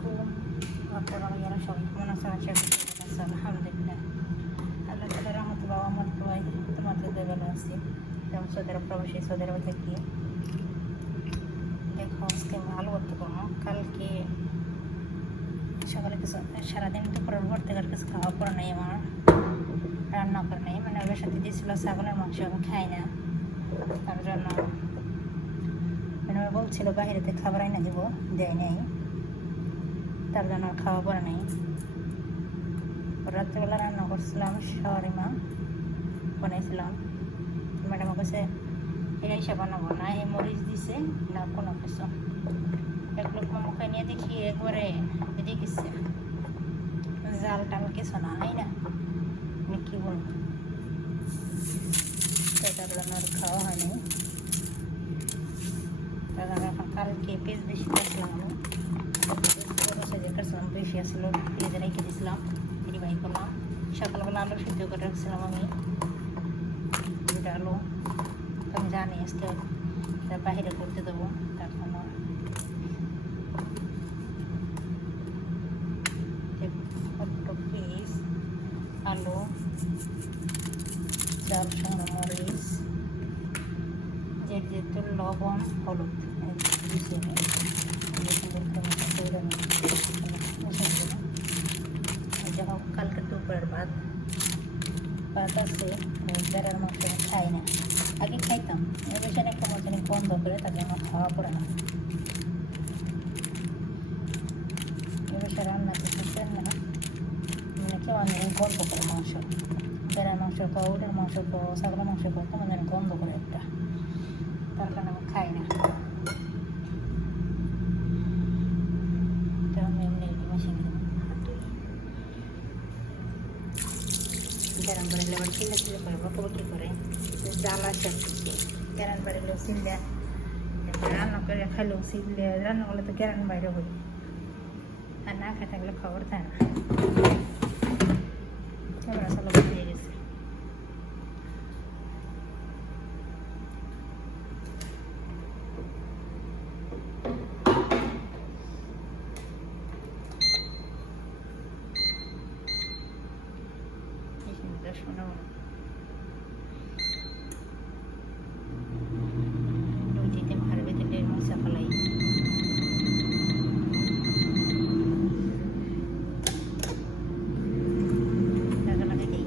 আলাইকুম। আপনারা সবাই কেমন আছেন? আলহামদুলিল্লাহ, আল্লাহ তাআলার রহমতে বাবা আমার দোয়ায় তোমাদের ভালো আছি। যেমন সৌদি আরব প্রবাসী, সৌদি আরবে থাকি। দেখো আজকে আমি আলু ভর্তা করবো। কালকে সকালে কিছু সারাদিন দুপুরের পর থেকে আর কিছু খাওয়া পড়া নেই, আমার রান্না করে নেই। মানে ওদের সাথে দিয়েছিল ছাগলের মাংস, আমি খাই না। তার জন্য মানে বলছিল বাইরেতে খাবার আইনা দিব, দেয় নেই। তার জন্য আর খাওয়া পড়া নেই। রাত্রিবেলা রান্না করছিলাম, শাওয়ারিমা বানাইছিলাম। ম্যাডাম কাছে এই এসে বানাবো না, এই মরিচ দিছে না কোনো কিছু। এক লোক মুখে নিয়ে দেখি একবারে বেরিয়ে গেছে, জাল টাল কিছু না, এই না আমি কী বলবো। সেটার জন্য আর খাওয়া হয়নি। তার জন্য এখন কালকে পিস বেশি করছিলাম, আমি কাটছিলাম বেশি আসলো, ফ্রিজে রেখে দিয়েছিলাম, বাই করলাম। সকালবেলা আলু সিদ্ধ করে রাখছিলাম আমি, দুটা আলু। তো আমি জানি আজকে বাহিরে করতে দেবো, তার জন্য পিস আলু, চাল, শুকনো মরিচ, যেহেতু লবণ, হলুদ যখন কালকে দুপুরের ভাত আছে, বেড়ার মাংস খাই না। আগে খাইতাম, এবার সেটা একটা মজা বন্ধ করে তাকে আমার খাওয়া পড়ে না। এবার সে রান্না করতেছেন না, মানে কেউ আমি গল্প করে মাংস, বেড়ার মাংস খাও, ওটার মাংস খাও, ছাগলের মাংস খাও, কেমন যেন গন্ধ করে একটা, তার কারণে আমি খাই না। গ্যারান বাড়িলে আবার চিল্লে চিল্লে করে বকবকি করে, জাল আসে গ্যারান বাড়িলেও চিল্লে, রান্না করে খাইলেও চিল্লে, রান্না করলে তো গ্যারান বাইরে হই, আর না খেয়ে থাকলে খবর থাকে না। এবার আসলে বুঝিয়ে গেছে। শোনো রুটিতে মারবে দিলে মশা ফেলাই, টাকা লাগে দিই,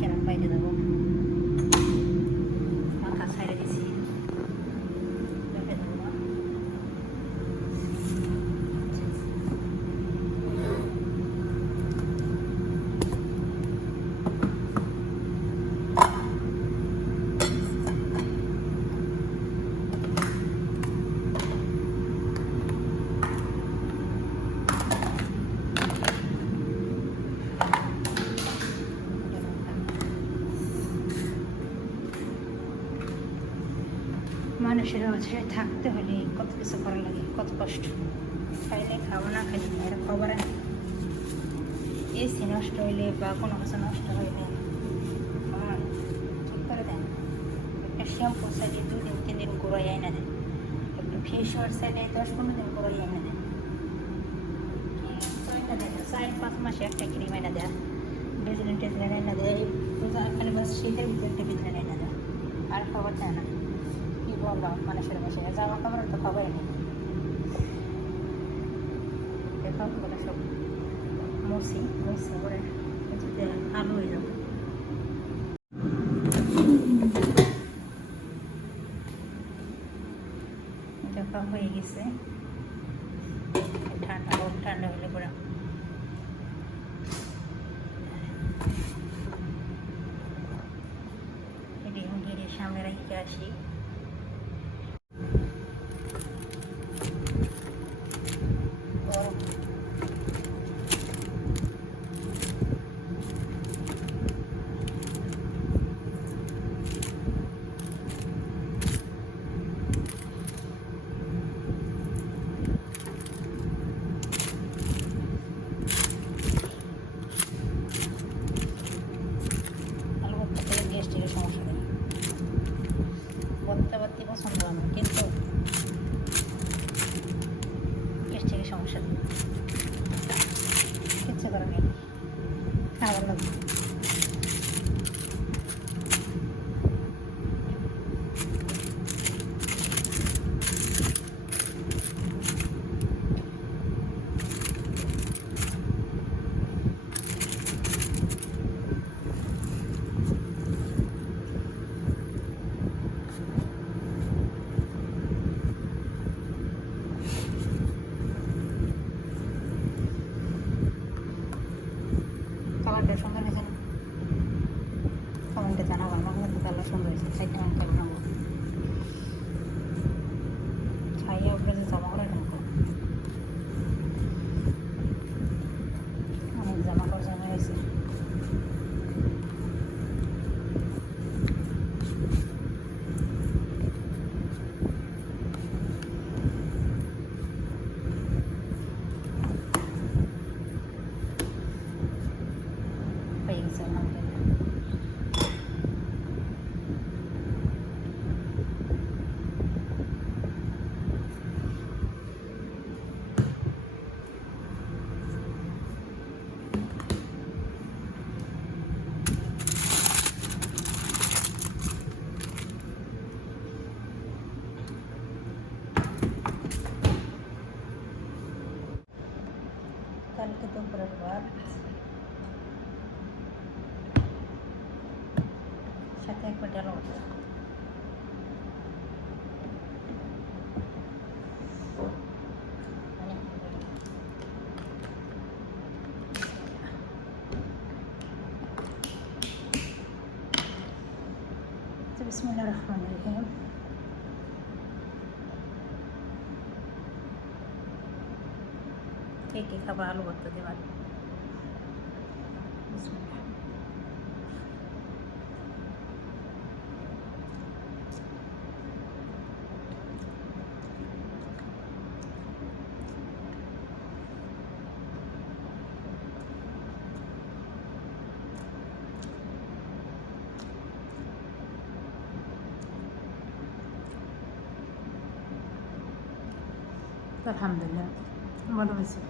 কেরান বাইরে দেবো। মাথা ছাইড়ে দিছি, রেখে দেবো না। মানুষের অবস্থায় থাকতে হলে কত কিছু করা লাগে, কত কষ্ট। খাইলে খাওয়া, না খাইলে এর খবর নেই। এসি নষ্ট হইলে বা কোনো কিছু নষ্ট হইলে ঠিক করে দেন। একটা শ্যাম্পু চাইলে 2 দিন 3 দিন ঘুরাই এনে দেন, একটু ফেস ওয়াশ চাইলে 10-15 দিন ঘুরাই এনে দেন। 4-5 মাসে একটা ক্রিম এনে দেয়, ভেজিলেন টেজিলেন এনে দেয়, খালি বাস শীতের ভিতরে একটা ভেজিলেন এনে দেয়, আর খবর দেয় না। কি বলবো মানুষের বসে জামা কাপড়ের তো খবরই নেই। দেখো বলে সব মুসি মুসি করে আলু হয়ে যাবে। দেখো হয়ে গেছে, ঠান্ডা হোক, ঠান্ডা হলে পরে সামনে রেখে আসি। পছন্দ আমার, কিন্তু গ্যাস্ট্রিকের সমস্যা কিচ্ছু করে নেই, খাবার লাগবে। কালারটা সুন্দর হয়েছে না? কমেন্টে জানাবো, আমার কিন্তু কালার সুন্দর হয়েছে। সাইডটা আমি কেমন নেবো খাইয়ে উপরে যে জামা করে নেবো, অনেক জামা কাপড় জমা হয়েছে। হয়ে গেছে আলহামদুলিল্লাহ। কালকে দুপুরের ভাত, সাথে একবার ডাল ভাজা। বিসমিল্লাহির রহমানির রহিম। কে কে খাবার আলু ভর্তা দেবেন? বিসমিল্লাহ। আলহামদুলিল্লাহ ভালো হয়েছে।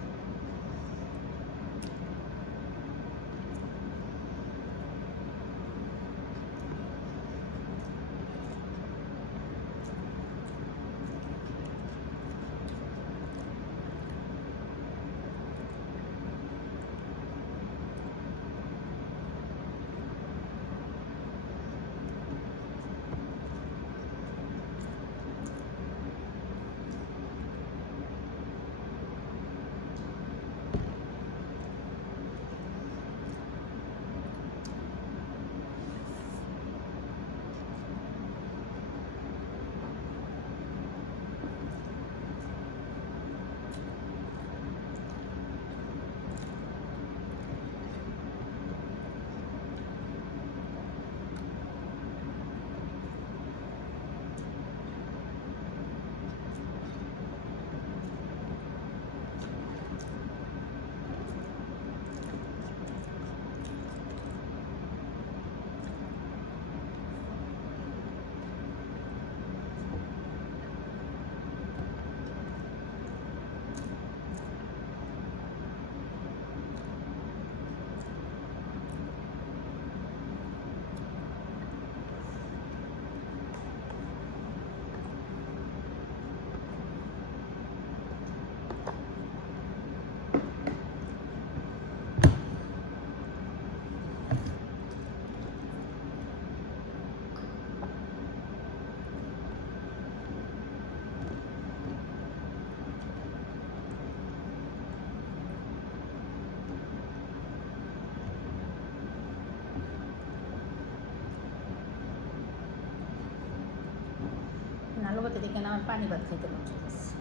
আলু ভাতে দেখে না আমার পানি ভাত খাইতে মন চাইছে।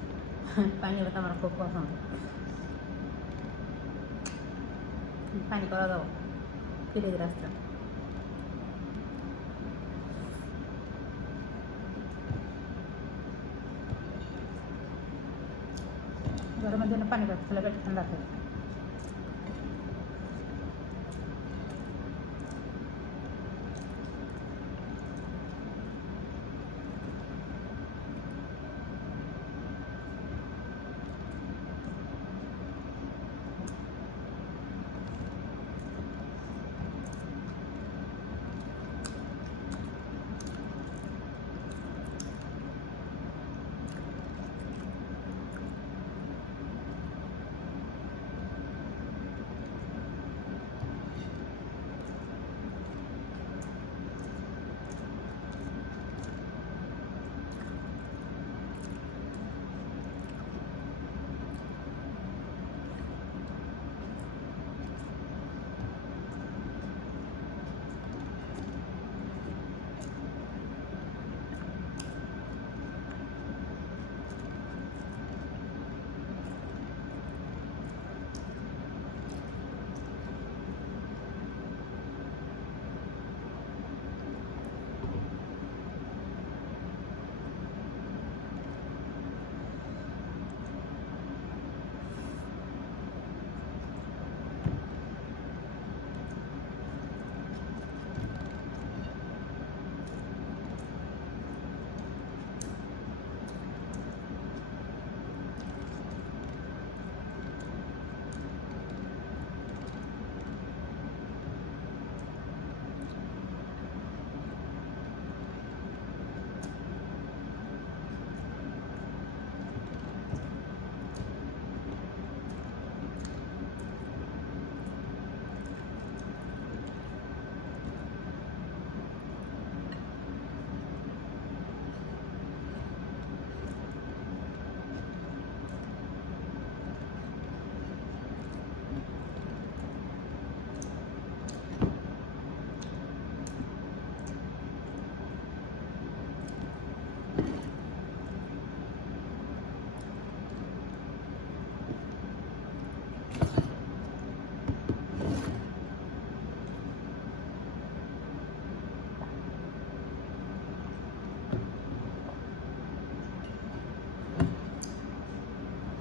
পানি ভাত আমার খুব পছন্দ। পানি করা দাও ফিরে রাস্তা। গরমের জন্য পানি ভাত খেলে পেট ঠান্ডা থাকে।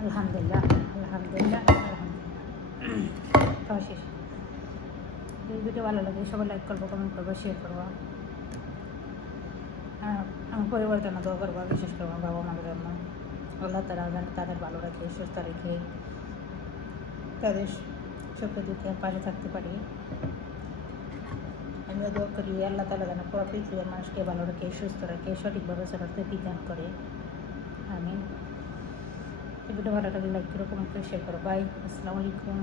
আলহামদুলিল্লাহ, আলহামদুলিল্লাহ, খাওয়া শেষ। যদি ভিডিও ভালো লাগে সবাই লাইক করবো, কমেন্ট করবো, শেয়ার করবো। আমার পরিবারের জন্য দোয়া করবো, বিশেষ করে আমার বাবা মার জন্য। আল্লাহ তারা যেন তাদের ভালো রাখে, সুস্থ রেখে, তাদের সুখে দুঃখে পাশে থাকতে পারি। আমিও দোয়া করি আল্লাহ তালা যেন পুরো পৃথিবীর মানুষকে ভালো রাখে, সুস্থ রাখে, সঠিকভাবে চলাতে বিধান করে। আমি ভিডিও ভালো লাগলে লাইক করে কমেন্ট করে শেয়ার করো। বাই, আসসালামু আলাইকুম।